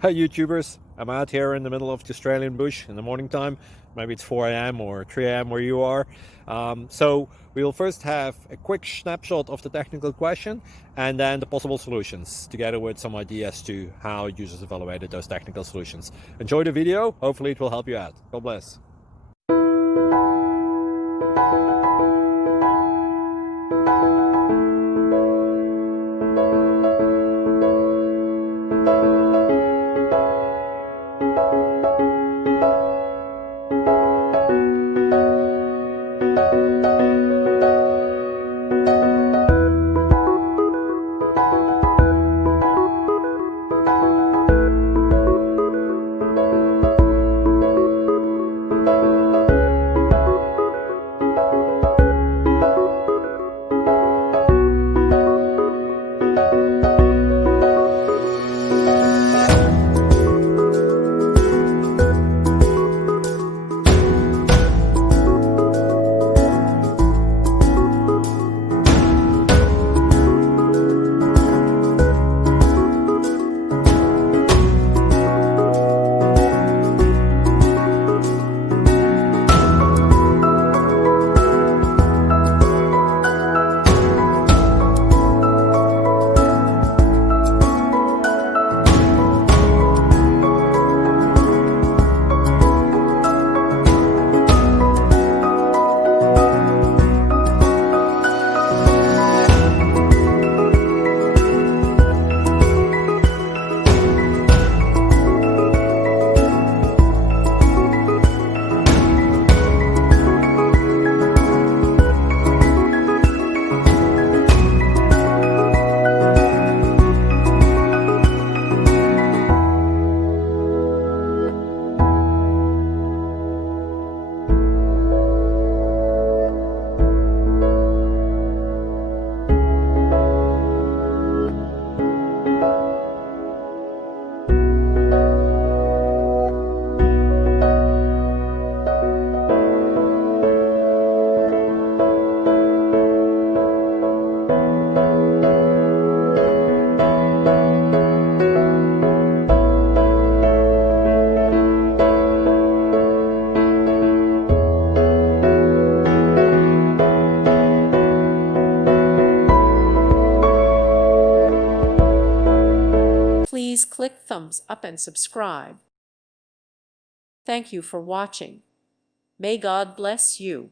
Hi YouTubers, I'm out here in the middle of the Australian bush in the morning time. Maybe it's 4 a.m. or 3 a.m. where you are. So we will first have a quick snapshot of the technical question and then the possible solutions, together with some ideas to how users evaluated those technical solutions. Enjoy the video, hopefully it will help you out. God bless. Please click thumbs up and subscribe. Thank you for watching. May God bless you.